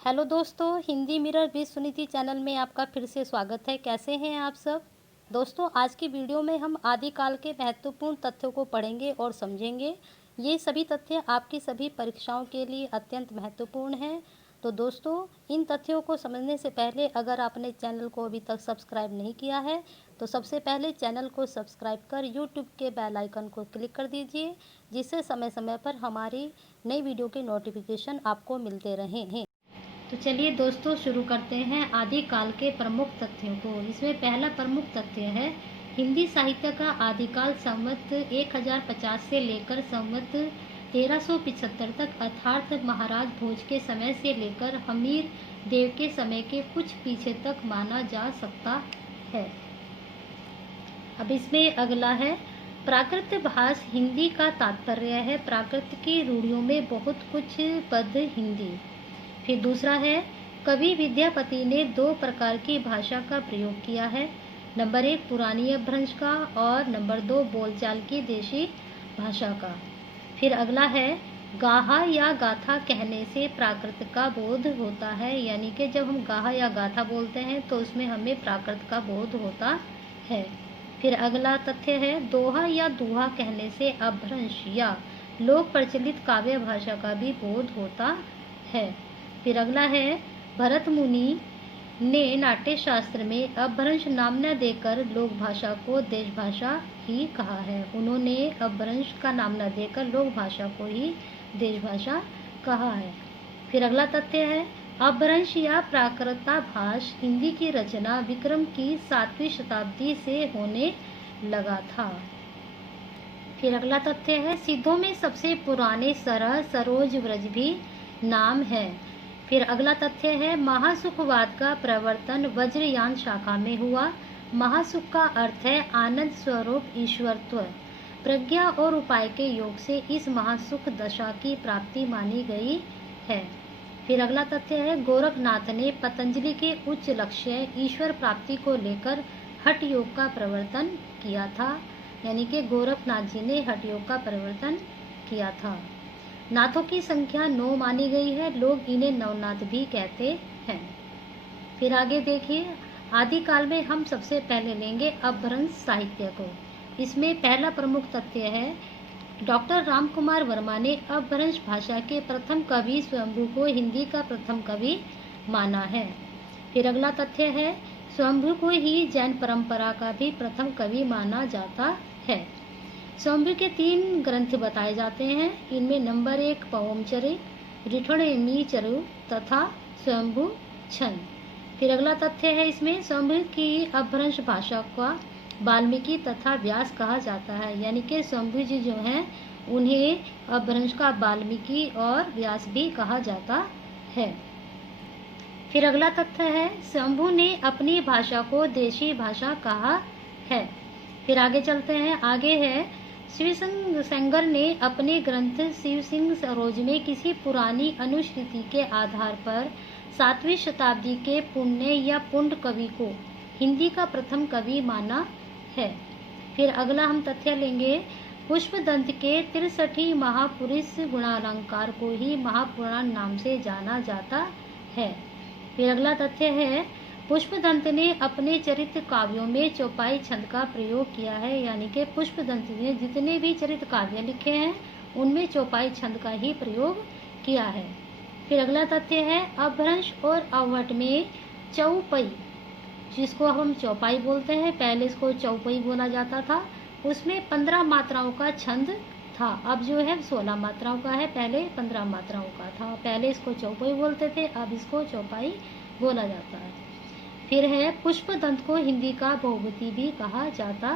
Hello दोस्तों, Hindi mirror with Suniti channel में आपका फिर से स्वागत है। कैसे हैं आप सब दोस्तों? आज की वीडियो में हम आदिकाल के महत्वपूर्ण तथ्यों को पढ़ेंगे और समझेंगे। ये सभी तथ्य आपकी सभी परीक्षाओं के लिए अत्यंत महत्वपूर्ण हैं। तो दोस्तों, इन तथ्यों को समझने से पहले अगर आपने चैनल को अभी तक सब्सक्राइब नहीं किया है तो सबसे पहले चैनल को सब्सक्राइब कर यूट्यूब के बेल आइकन को क्लिक कर दीजिए, जिससे समय समय पर हमारी नई वीडियो के नोटिफिकेशन आपको मिलते रहें। तो चलिए दोस्तों, शुरू करते हैं आदिकाल के प्रमुख तथ्यों को। इसमें पहला प्रमुख तथ्य है हिंदी साहित्य का आदिकाल संवत 1050 से लेकर संवत 1375 तक अर्थात महाराज भोज के समय से लेकर हमीर देव के समय के कुछ पीछे तक माना जा सकता है। अब इसमें अगला है प्राकृत भाष हिंदी का तात्पर्य है प्राकृत की रूढ़ियों में बहुत कुछ पद हिंदी। फिर दूसरा है कवि विद्यापति ने दो प्रकार की भाषा का प्रयोग किया है। नंबर 1 पुरानी अपभ्रंश का और नंबर 2 बोलचाल की देशी भाषा का। फिर अगला है गाहा या गाथा कहने से प्राकृत का बोध होता है, यानी कि जब हम गाहा या गाथा बोलते हैं तो उसमें हमें प्राकृत का बोध होता है। फिर अगला तथ्य है दोहा या दुहा कहने से अपभ्रंश या लोक प्रचलित काव्य भाषा का भी बोध होता है। फिर अगला है भरत मुनि ने नाट्य शास्त्र में अपभ्रंश नाम न देकर लोक भाषा को देश भाषा ही कहा है। उन्होंने अपभ्रंश का नाम न देकर लोक भाषा को ही देश भाषा कहा है। फिर अगला तथ्य है अपभ्रंश या प्राकृताभाष हिंदी की रचना विक्रम की 7वीं शताब्दी से होने लगा था। फिर अगला तथ्य है सिद्धों में सबसे पुराने सरह सरोज व्रज भी नाम है। फिर अगला तथ्य है महासुखवाद का प्रवर्तन वज्रयान शाखा में हुआ। महासुख का अर्थ है आनंद स्वरूप ईश्वरत्व। प्रज्ञा और उपाय के योग से इस महासुख दशा की प्राप्ति मानी गई है। फिर अगला तथ्य है गोरखनाथ ने पतंजलि के उच्च लक्ष्य ईश्वर प्राप्ति को लेकर हठ योग का प्रवर्तन किया था, यानी कि गोरखनाथ जी ने हठ योग का प्रवर्तन किया था। नाथों की संख्या 9 मानी गई है, लोग इन्हें नवनाथ भी कहते हैं। फिर आगे देखिए आदिकाल में हम सबसे पहले लेंगे अपभ्रंश साहित्य को। इसमें पहला प्रमुख तथ्य है डॉक्टर रामकुमार वर्मा ने अपभ्रंश भाषा के प्रथम कवि स्वयंभू को हिंदी का प्रथम कवि माना है। फिर अगला तथ्य है स्वयंभू को ही जैन परंपरा का भी प्रथम कवि माना जाता है। स्वयंभू के 3 ग्रंथ बताए जाते हैं। इनमें नंबर 1 पवमचरि, रिठणेमी चरु तथा स्वयंभू छंद। फिर अगला तथ्य है इसमें स्वयंभू की अपभ्रंश भाषा का वाल्मीकि तथा व्यास कहा जाता है, यानी कि स्वयंभू जी जो हैं उन्हें अपभ्रंश का वाल्मीकि और व्यास भी कहा जाता है। फिर अगला तथ्य है स्वयंभू ने अपनी भाषा को देशी भाषा कहा है। फिर आगे चलते हैं, आगे है शिवसिंह सेंगर ने अपने ग्रंथ शिवसिंह सरोज में किसी पुरानी अनुश्रुति के आधार पर 7वीं शताब्दी के पुण्य या पुंड कवि को हिंदी का प्रथम कवि माना है। फिर अगला हम तथ्य लेंगे पुष्पदंत के 63 महापुरुष गुणालंकार को ही महापुराण नाम से जाना जाता है। फिर अगला तथ्य है पुष्पदंत ने अपने चरित्र काव्यों में चौपाई छंद का प्रयोग किया है, यानी कि पुष्पदंत ने जितने भी चरित्र काव्य लिखे हैं उनमें चौपाई छंद का ही प्रयोग किया है। फिर अगला तथ्य है अपभ्रंश और अवहट में चौपाई, जिसको हम चौपाई बोलते हैं, पहले इसको चौपाई बोला जाता था, उसमें 15 मात्राओं का छंद था। अब जो है 16 मात्राओं का है, पहले 15 मात्राओं का था। पहले इसको चौपाई बोलते थे, अब इसको चौपाई बोला जाता है। फिर है पुष्पदंत को हिंदी का बहुवती भी कहा जाता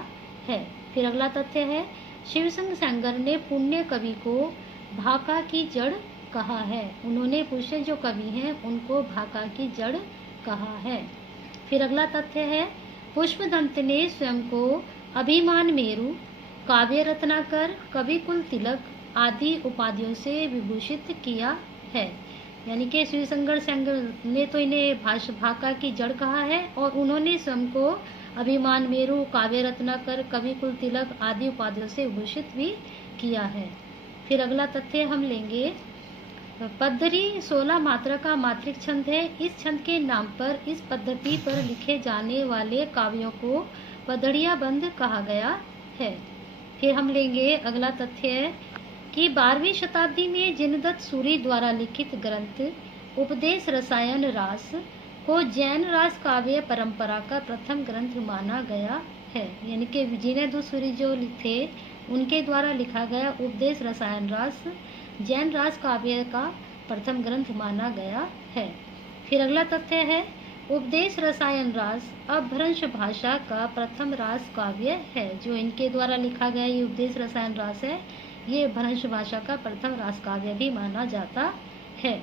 है। फिर अगला तथ्य है शिवसिंह सेंगर ने पुण्य कवि को भाका की जड़ कहा है। उन्होंने पुष्य जो कवि हैं उनको भाका की जड़ कहा है। फिर अगला तथ्य है पुष्पदंत ने स्वयं को अभिमान मेरु, काव्य रत्नाकर, कवि कुल तिलक आदि उपाधियों से विभूषित किया है, यानी कि शिवशंकर सेंगर ने तो इन्हें भाका की जड़ कहा है और उन्होंने स्वयं को अभिमान मेरु, काव्य रत्नाकर, कवि कुल तिलक आदि उपाधियों से भूषित भी किया है। फिर अगला तथ्य हम लेंगे पद्धरी 16 मात्रा का मात्रिक छंद है। इस छंद के नाम पर इस पद्धति पर लिखे जाने वाले काव्यों को पद्धड़िया बंद कहा गया है। फिर हम लेंगे अगला तथ्य कि 12वीं शताब्दी में जिनदत्त सूरि द्वारा लिखित ग्रंथ उपदेश रसायन रास को जैन रास काव्य परंपरा का प्रथम ग्रंथ माना गया है। यानी कि जिनदत्त सूरि जो थे उनके द्वारा लिखा गया उपदेश रसायन रास जैन रास काव्य का प्रथम ग्रंथ माना गया है। फिर अगला तथ्य है उपदेश रसायन रास अपभ्रंश भाषा का प्रथम रास काव्य है। जो इनके द्वारा लिखा गया ये उपदेश रसायन रास है, ये भ्रंश भाषा का प्रथम रास काव्य भी माना जाता है।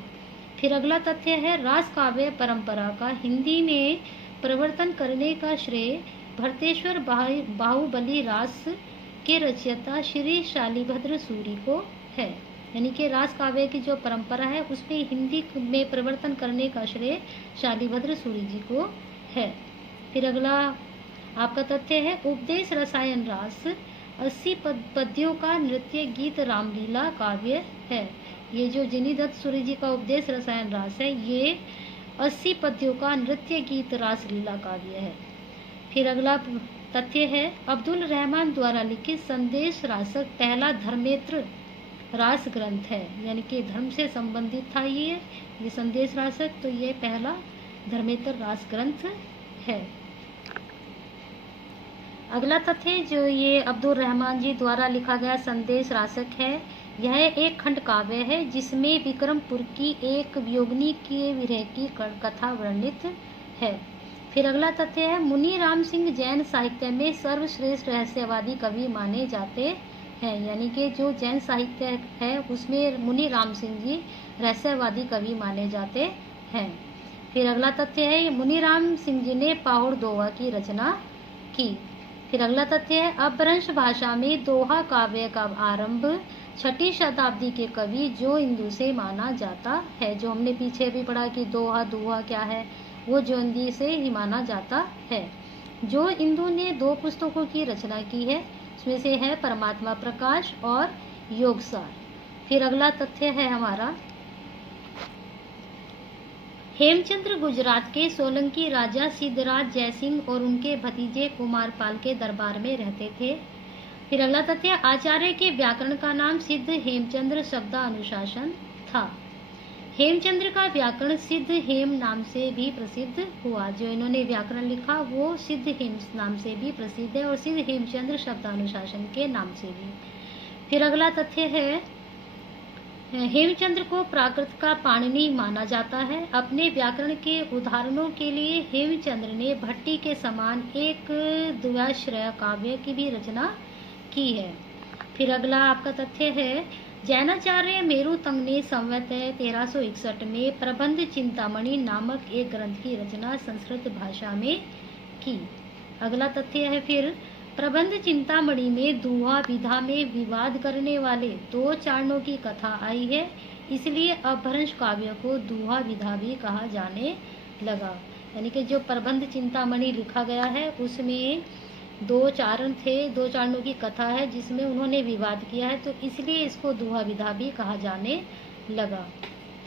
फिर अगला तथ्य है रास काव्य परंपरा का हिंदी में प्रवर्तन करने का श्रेय भरतेश्वर बाहुबली रास के रचयिता श्री शालिभद्र सूरि को है। यानी कि रास काव्य की जो परंपरा है उसमें हिंदी में प्रवर्तन करने का श्रेय शालिभद्र सूरि जी को है। फिर अगला आपका तथ्य है उपदेश रसायन रास 80 पद्यों का नृत्य गीत रामलीला काव्य है। ये जो जिनदत्त सूरि जी का उपदेश रसायन रास है ये 80 पद्यों का नृत्य गीत रासलीला काव्य है। फिर अगला तथ्य है अब्दुल रहमान द्वारा लिखित संदेश रासक पहला धर्मेत्र रास ग्रंथ है। यानी कि धर्म से संबंधित था ये संदेश रासक, तो ये पहला धर्मेत्र रास ग्रंथ है। अगला तथ्य जो ये अब्दुल रहमान जी द्वारा लिखा गया संदेश रासक है, यह एक खंड काव्य है जिसमें विक्रमपुर की एक वियोगिनी के विरह की कथा वर्णित है। फिर अगला तथ्य है मुनि राम सिंह जैन साहित्य में सर्वश्रेष्ठ रहस्यवादी कवि माने जाते हैं। यानी कि जो जैन साहित्य है उसमें मुनि राम सिंह जी रहस्यवादी कवि माने जाते हैं। फिर अगला तथ्य है मुनि राम सिंह जी ने पाहुड़ दोहा की रचना की। फिर अगला तथ्य है अपभ्रंश भाषा में दोहा काव्य का आरंभ 6ठी शताब्दी के कवि जो इंदु से माना जाता है। जो हमने पीछे भी पढ़ा कि दोहा दुहा क्या है, वो जो इंदु से ही माना जाता है। जो इंदु ने 2 पुस्तकों की रचना की है, उसमें से है परमात्मा प्रकाश और योगसार। फिर अगला तथ्य है हमारा हेमचंद्र गुजरात के सोलंकी राजा सिद्धराज जयसिंह और उनके भतीजे कुमारपाल के दरबार में रहते थे। फिर अगला तथ्य आचार्य के व्याकरण का नाम सिद्ध हेमचंद्र शब्दानुशासन था। हेमचंद्र का व्याकरण सिद्ध हेम नाम से भी प्रसिद्ध हुआ। जो इन्होंने व्याकरण लिखा वो सिद्ध हेम नाम से भी प्रसिद्ध है और सिद्ध हेमचंद्र शब्दानुशासन के नाम से भी। फिर अगला तथ्य है हेमचंद्र को प्राकृत का पाणिनि माना जाता है। अपने व्याकरण के उदाहरणों के लिए हेमचंद्र ने भट्टी के समान एक द्व्याश्रय काव्य की भी रचना की है। फिर अगला आपका तथ्य है जैनाचार्य मेरुतंग ने संवत 1361 में प्रबंध चिंतामणि नामक एक ग्रंथ की रचना संस्कृत भाषा में की। अगला तथ्य है फिर प्रबंध चिंतामणि में दुहा विधा में विवाद करने वाले 2 चारणों की कथा आई है, इसलिए अपभ्रंश काव्य को दुहा विधा भी कहा जाने लगा। यानी कि जो प्रबंध चिंतामणि लिखा गया है उसमें 2 चारण थे, 2 चारणों की कथा है जिसमें उन्होंने विवाद किया है, तो इसलिए इसको दुहा विधा भी कहा जाने लगा।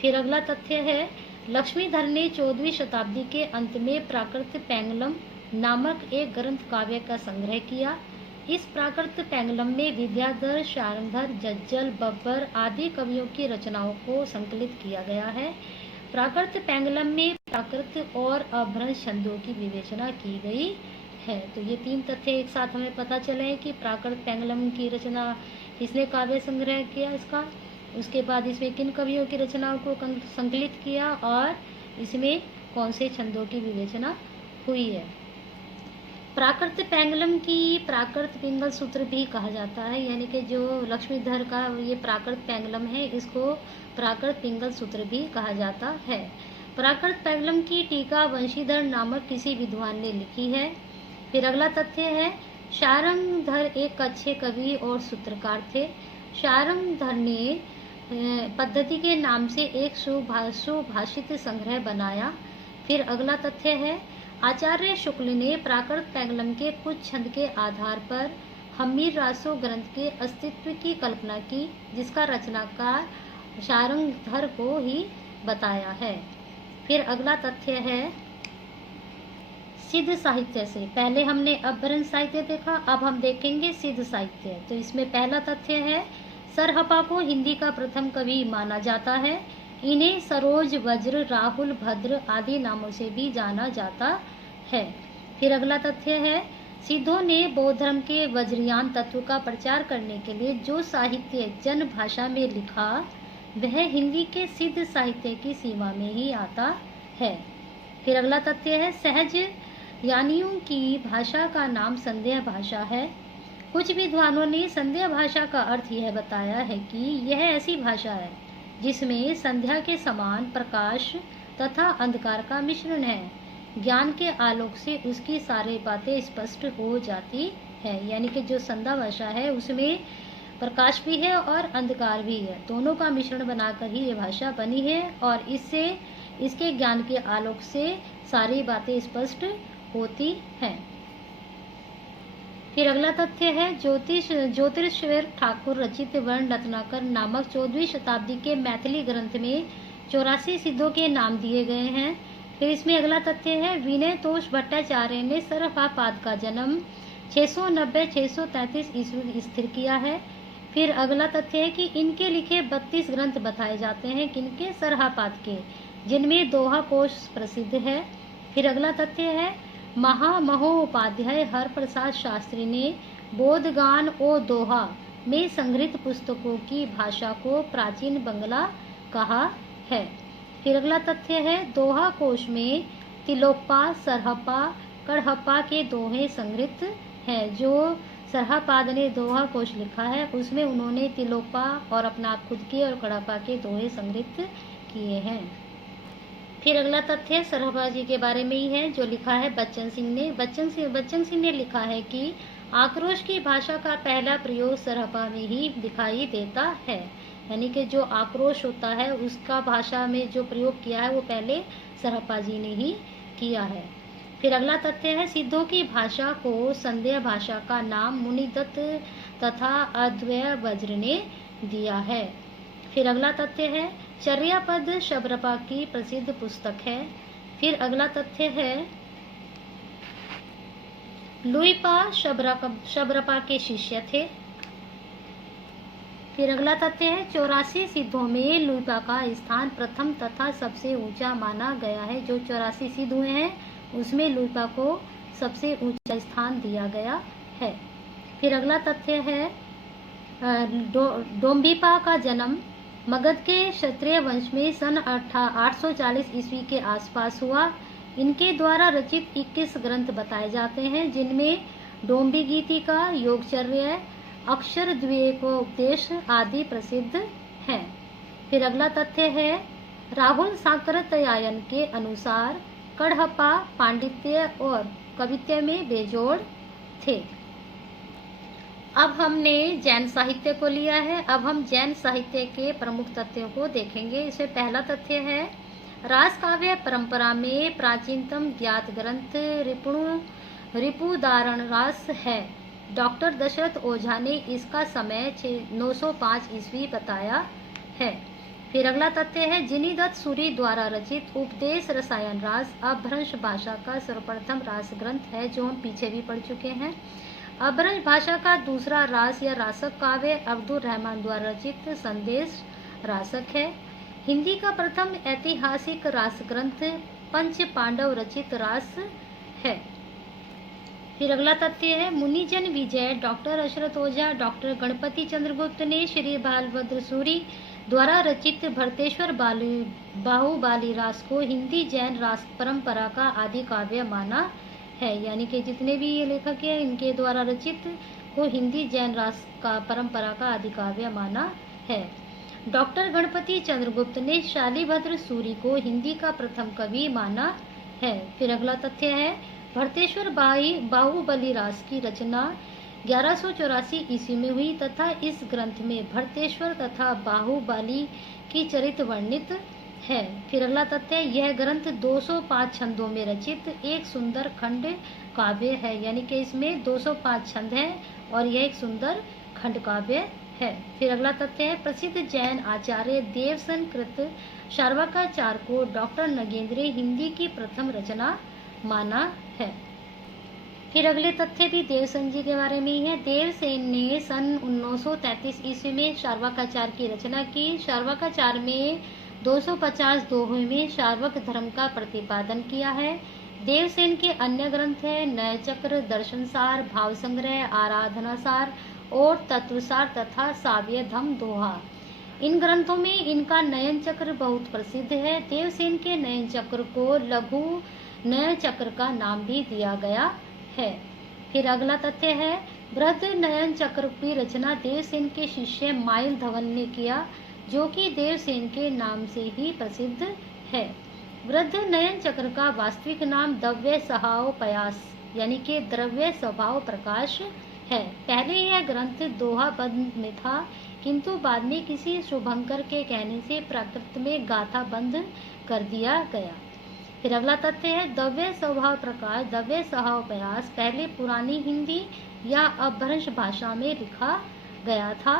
फिर अगला तथ्य है लक्ष्मीधर ने 14वीं शताब्दी के अंत में प्राकृत पैंगलम नामक एक ग्रंथ काव्य का संग्रह किया। इस प्राकृत पैंगलम में विद्याधर, शारंगधर, जज्जल, बब्बर आदि कवियों की रचनाओं को संकलित किया गया है। प्राकृत पैंगलम में प्राकृत और अपभ्रंश छंदों की विवेचना की गई है। तो ये 3 तथ्य एक साथ हमें पता चले हैं कि प्राकृत पैंगलम की रचना किसने काव्य संग्रह किया इसका, उसके बाद इसमें किन कवियों की रचनाओं को संकलित किया और इसमें कौन से छंदों की विवेचना हुई है। प्राकृत पैंगलम की प्राकृत पिंगल सूत्र भी कहा जाता है। यानी कि जो लक्ष्मीधर का ये प्राकृत पैंगलम है इसको प्राकृत पिंगल सूत्र भी कहा जाता है। प्राकृत पैंगलम की टीका वंशीधर नामक किसी विद्वान ने लिखी है। फिर अगला तथ्य है शारंगधर एक अच्छे कवि और सूत्रकार थे। शारंगधर ने पद्धति के नाम से एक सुभाषित संग्रह बनाया। फिर अगला तथ्य है आचार्य शुक्ल ने प्राकृत पैंगलम के कुछ छंद के आधार पर हम्मीर रासो ग्रंथ के अस्तित्व की कल्पना की, जिसका रचनाकार शारंगधर को ही बताया है। फिर अगला तथ्य है सिद्ध साहित्य से। पहले हमने अपभ्रंश साहित्य देखा, अब हम देखेंगे सिद्ध साहित्य। तो इसमें पहला तथ्य है सरहपा को हिंदी का प्रथम कवि माना जाता है। इन्हें सरोज, वज्र, राहुल, भद्र आदि नामों से भी जाना जाता है। फिर अगला तथ्य है सिद्धों ने बौद्ध धर्म के वज्रयान तत्व का प्रचार करने के लिए जो साहित्य जन भाषा में लिखा वह हिंदी के सिद्ध साहित्य की सीमा में ही आता है। फिर अगला तथ्य है सहज यानियों की भाषा का नाम संध्या भाषा है। कुछ विद्वानों ने संध्या भाषा का अर्थ यह बताया है कि यह ऐसी भाषा है जिसमें संध्या के समान प्रकाश तथा अंधकार का मिश्रण है। ज्ञान के आलोक से उसकी सारी बातें स्पष्ट हो जाती है। यानी कि जो संध्या भाषा है उसमें प्रकाश भी है और अंधकार भी है, दोनों का मिश्रण बनाकर ही ये भाषा बनी है और इससे इसके ज्ञान के आलोक से सारी बातें स्पष्ट होती हैं। फिर अगला तथ्य है ज्योतिषेश्वर ठाकुर रचित वर्ण रत्नाकर नामक 14वीं शताब्दी के मैथिली ग्रंथ में 84 सिद्धों के नाम दिए गए हैं। फिर इसमें अगला तथ्य है विनय तोष भट्टाचार्य ने सरहपाद का जन्म 690-633 ईस्वी स्थिर किया है। फिर अगला तथ्य है कि इनके लिखे 32 ग्रंथ बताए जाते हैं किनके, सरहपाद के, जिनमें दोहा कोश प्रसिद्ध है। फिर अगला तथ्य है महामहोपाध्याय हरप्रसाद शास्त्री ने बोधगान और दोहा में संग्रहित पुस्तकों की भाषा को प्राचीन बंगला कहा है। फिर अगला तथ्य है दोहा कोश में तिलोप्पा, सरहप्पा, कड़हप्पा के दोहे संग्रहित हैं। जो सरहपाद ने दोहा कोश लिखा है उसमें उन्होंने तिलोप्पा और अपना खुद के और कड़हप्पा के दोहे संग्रहित किए हैं। फिर अगला तथ्य सरहपा जी के बारे में ही है जो लिखा है बच्चन सिंह ने। बच्चन सिंह ने लिखा है कि आक्रोश की भाषा का पहला प्रयोग सरहपा में ही दिखाई देता है। यानी कि जो आक्रोश होता है उसका भाषा में जो प्रयोग किया है वो पहले सरहपा जी ने ही किया है। फिर अगला तथ्य है सिद्धों की भाषा को संध्या भाषा का नाम मुनिदत्त तथा अद्वैय वज्र ने दिया है। फिर अगला तथ्य है चर्यापद शबरपा की प्रसिद्ध पुस्तक है। फिर अगला तथ्य है लुईपा शबरपा के शिष्य थे। फिर अगला तथ्य है 84 सिद्धों में लुईपा का स्थान प्रथम तथा सबसे ऊंचा माना गया है। जो 84 सिद्ध हुए हैं उसमें लुईपा को सबसे ऊंचा स्थान दिया गया है। फिर अगला तथ्य है डोम्बिपा का जन्म मगध के क्षत्रिय वंश में सन 840 ईस्वी के आसपास हुआ। इनके द्वारा रचित 21 ग्रंथ बताए जाते हैं जिनमें डोम्बी गीतिका, योगचर्या, अक्षर द्विकोपदेश आदि प्रसिद्ध हैं। फिर अगला तथ्य है राहुल सांकृत्यायन के अनुसार कड़हप्पा पांडित्य और कवित्य में बेजोड़ थे। अब हमने जैन साहित्य को लिया है। अब हम जैन साहित्य के प्रमुख तथ्यों को देखेंगे। इसमें पहला तथ्य है रास काव्य परंपरा में प्राचीनतम ज्ञात ग्रंथ रिपुदारण रास है। डॉक्टर दशरथ ओझा ने इसका समय 905 ईस्वी बताया है। फिर अगला तथ्य है जिनीदत्त सूरी द्वारा रचित उपदेश रसायन रास अपभ्रंश भाषा का सर्वप्रथम रास ग्रंथ है जो हम पीछे भी पढ़ चुके हैं। अपभ्रंश भाषा का दूसरा रास या रासक काव्य अब्दुल रहमान द्वारा रचित संदेश रासक है। हिंदी का प्रथम ऐतिहासिक रास ग्रंथ पंच पांडव रचित रास है। फिर अगला तथ्य है मुनिजन विजय डॉक्टर अशरथ ओझा, डॉक्टर गणपति चंद्रगुप्त ने श्री बालभद्र सूरी द्वारा रचित भरतेश्वर बाहुबाली रास को हिंदी जैन रास परंपरा का आदि काव्य माना है। यानी कि जितने भी ये लेखक हैं इनके द्वारा रचित को हिंदी जैन रास का परंपरा का आदि काव्य माना है। डॉक्टर गणपति चंद्रगुप्त ने शालिभद्र सूरी को हिंदी का प्रथम कवि माना है। फिर अगला तथ्य है भरतेश्वर बाहुबली रास की रचना 1184 ईस्वी में हुई तथा इस ग्रंथ में भरतेश्वर तथा बाहुबली की चरित्र वर्णित है। फिर अगला तथ्य यह ग्रंथ 205 छंदों में रचित एक सुंदर खंड काव्य है। यानी कि इसमें 205 छंद हैं और यह एक सुंदर खंड काव्य है। फिर अगला तथ्य है प्रसिद्ध जैन आचार्य देवसन कृत शार्वकाचार्य को डॉक्टर नगेंद्र हिंदी की प्रथम रचना माना है। फिर अगले तथ्य भी देवसेन जी के बारे में ही है। देवसेन ने सन 1933 ईस्वी में शार्वकाचार्य की रचना की। शार्वकाचार्य में 250 दोहों में शार्वक धर्म का प्रतिपादन किया है। देवसेन के अन्य ग्रंथ है नय चक्र, दर्शनसार, भाव संग्रह, आराधनासार और तत्वसार तथा साव्य धम दोहा। इन ग्रंथों में इनका नयन चक्र बहुत प्रसिद्ध है। देवसेन के नयन चक्र को लघु नय चक्र का नाम भी दिया गया है। फिर अगला तथ्य है वृद्ध नयन चक्र की रचना देवसेन के शिष्य माइल धवन ने किया, जो कि देवसेन के नाम से ही प्रसिद्ध है। वृद्ध नयन चक्र का वास्तविक नाम द्रव्य स्वभाव प्रयास यानी कि द्रव्य स्वभाव प्रकाश है। पहले यह ग्रंथ दोहाबंद में था, किंतु बाद में किसी शुभंकर के कहने से प्राकृत में गाथा बंद कर दिया गया। फिर अगला तथ्य है द्रव्य स्वभाव प्रकाश, द्रव्य स्वभाव प्रयास पहले पुरानी हिंदी या अपभ्रंश भाषा में लिखा गया था।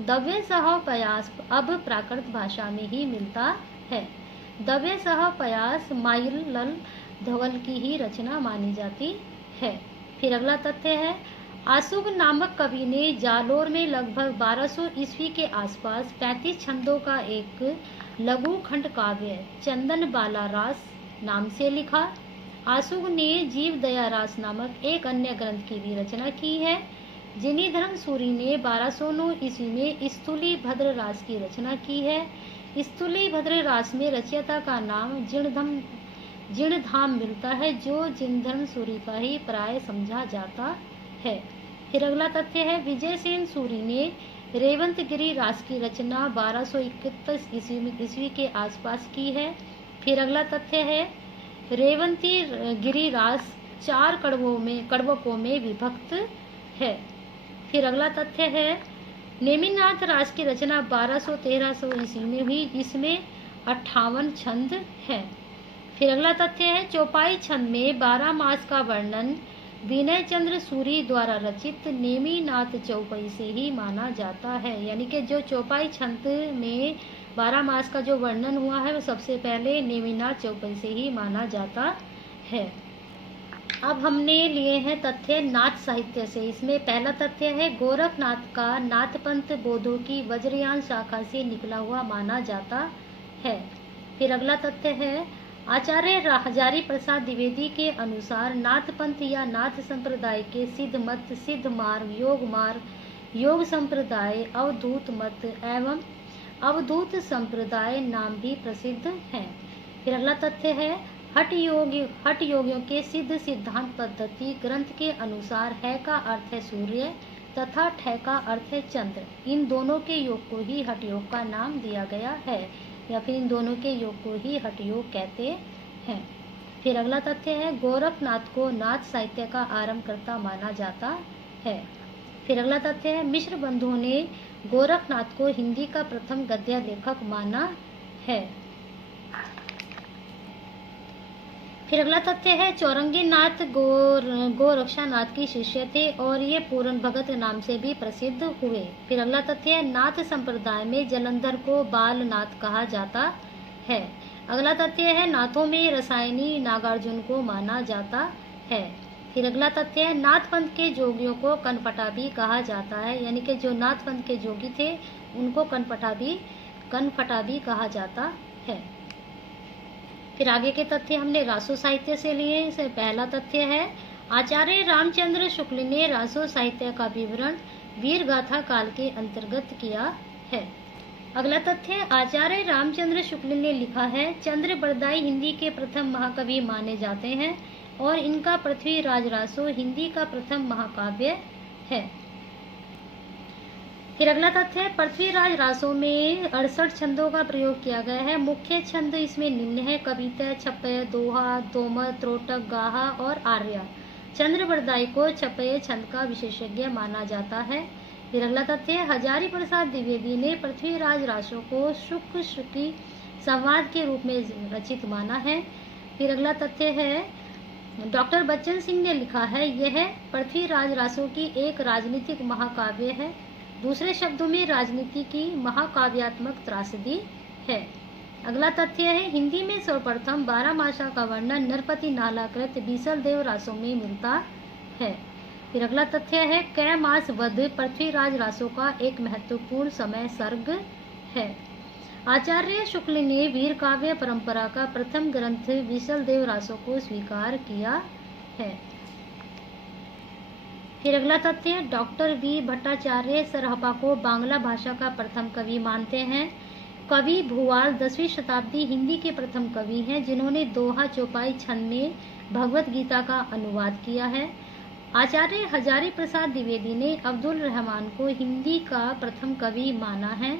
द्रव्य स्वभाव प्रयास अब प्राकृत भाषा में ही मिलता है। द्रव्य स्वभाव प्रयास माइल लल धवल की ही रचना मानी जाती है। फिर अगला तथ्य है आशुभ नामक कवि ने जालोर में लगभग 1200 ईस्वी के आसपास 35 छंदों का एक लघु खंड काव्य चंदन बाला रास नाम से लिखा। आशुभ ने जीव दया रास नामक एक अन्य ग्रंथ की भी रचना की है। जिनीधर्म सूरी ने 1209 ईस्वी में स्थूली भद्र रास की रचना की है। स्थूली भद्र रास में रचयिता का नाम जिणधाम मिलता है, जो जिनधर्म सूरी का ही प्राय समझा जाता है। फिर अगला तथ्य है विजयसेन सूरी ने रेवंतगिरी रास की रचना 1231 ईस्वी के आसपास की है। फिर अगला तथ्य है रेवंती गिरी रास 4 कड़वकों में विभक्त है। फिर अगला तथ्य है नेमिनाथ रास की रचना 1200-1300 ईस्वी में हुई, जिसमें 58 छंद है। फिर अगला तथ्य है चौपाई छंद में 12 मास का वर्णन विनय चंद्र सूरी द्वारा रचित नेमिनाथ चौपाई से ही माना जाता है। यानी कि जो चौपाई छंद में 12 मास का जो वर्णन हुआ है वो सबसे पहले नेमिनाथ चौपाई से ही माना जाता है। अब हमने लिए हैं तथ्य नाथ साहित्य से। इसमें पहला तथ्य है गोरखनाथ का नाथपंथ बौद्धों की वज्रयान शाखा से निकला हुआ माना जाता है। फिर अगला तथ्य है आचार्य हजारी प्रसाद द्विवेदी के अनुसार नाथपंथ या नाथ संप्रदाय के सिद्ध मत, सिद्ध मार्ग, योग संप्रदाय, अवधूत मत एवं अवधूत संप्रदाय नाम भी प्रसिद्ध हैं। फिर अगला तथ्य है हठ योगियों के सिद्ध सिद्धांत पद्धति ग्रंथ के अनुसार है का अर्थ है सूर्य तथा ठय का अर्थ है चंद्र। इन दोनों के योग को ही हठ योग का नाम दिया गया है, या फिर इन दोनों के योग को ही हठ योग कहते हैं। फिर अगला तथ्य है गोरखनाथ को नाथ साहित्य का आरंभकर्ता माना जाता है। फिर अगला तथ्य है मिश्र बंधुओं ने गोरखनाथ को हिंदी का प्रथम गद्य लेखक माना है। फिर अगला तथ्य है चौरंगी नाथ गोरक्षानाथ की शिष्य थे और ये पूरन भगत नाम से भी प्रसिद्ध हुए। फिर अगला तथ्य है नाथ संप्रदाय में जलंधर को बालनाथ कहा जाता है। अगला तथ्य है नाथों में रसायनी नागार्जुन को माना जाता है। फिर अगला तथ्य है नाथ पंथ के जोगियों को कनपटा भी कहा जाता है, यानी कि जो नाथ पंथ के जोगी थे उनको कनपटा भी कहा जाता है। फिर आगे के तथ्य हमने रासो साहित्य से लिए। इसे पहला तथ्य है आचार्य रामचंद्र शुक्ल ने रासो साहित्य का विवरण वीर गाथा काल के अंतर्गत किया है। अगला तथ्य आचार्य रामचंद्र शुक्ल ने लिखा है चंद्र बरदाई हिंदी के प्रथम महाकवि माने जाते हैं और इनका पृथ्वीराज रासो हिंदी का प्रथम महाकाव्य है। फिर अगला तथ्य है पृथ्वीराज रासो में 68 छंदों का प्रयोग किया गया है। मुख्य छंद इसमें निम्न है कविता, छपय, दोहा, दोमत, त्रोटक, गाहा और आर्या। चंद्र बरदाई को छपय छंद का विशेषज्ञ माना जाता है। फिर अगला तथ्य हजारी प्रसाद द्विवेदी ने पृथ्वीराज रासो को शुक शुकी संवाद के रूप में रचित माना है। फिर अगला तथ्य है डॉक्टर बच्चन सिंह ने लिखा है यह पृथ्वीराज रासो की एक राजनीतिक महाकाव्य है। दूसरे शब्दों में राजनीति की महाकाव्यात्मक त्रासदी है। अगला तथ्य है, हिंदी में सर्वप्रथम 12 मासा का वर्णन नरपति नालाकृत बीसलदेव रासों में मिलता है। फिर अगला तथ्य है, कै मास वध पृथ्वीराज रासों का एक महत्वपूर्ण समय सर्ग है। आचार्य शुक्ल ने वीर काव्य परंपरा का प्रथम ग्रंथ बीसलदेव रासों को स्वीकार किया है। फिर अगला तथ्य, डॉक्टर वी भट्टाचार्य सरहपा को बांग्ला भाषा का प्रथम कवि मानते हैं। कवि भूवाल 10वीं शताब्दी हिंदी के प्रथम कवि हैं जिन्होंने दोहा चौपाई छंद में भगवत गीता का अनुवाद किया है। आचार्य हजारी प्रसाद द्विवेदी ने अब्दुल रहमान को हिंदी का प्रथम कवि माना है।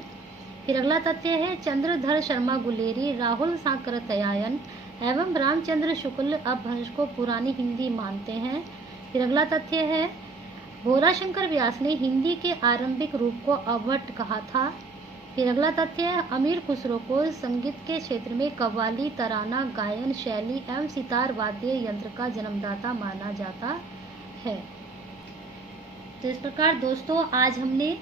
फिर अगला तथ्य है, चंद्रधर शर्मा गुलेरी, राहुल सांकृत्यायन एवं रामचंद्र शुक्ल अपभ्रंश को पुरानी हिंदी मानते हैं। फिर अगला तथ्य है, भोलाशंकर व्यास ने हिंदी के आरंभिक रूप को अवट कहा था। फिर अगला तथ्य है, अमीर खुसरो को संगीत के क्षेत्र में कव्वाली, तराना, गायन शैली एवं सितार वाद्य यंत्र का जन्मदाता माना जाता है। तो इस प्रकार दोस्तों आज हमने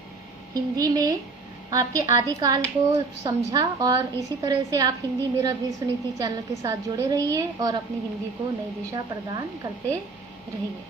हिंदी में आपके आदिकाल को समझा और इसी तरह से आप हिंदी मेरा विश्व नीति चैनल के साथ जुड़े रहिए और अपनी हिंदी को नई दिशा प्रदान करते रहिए।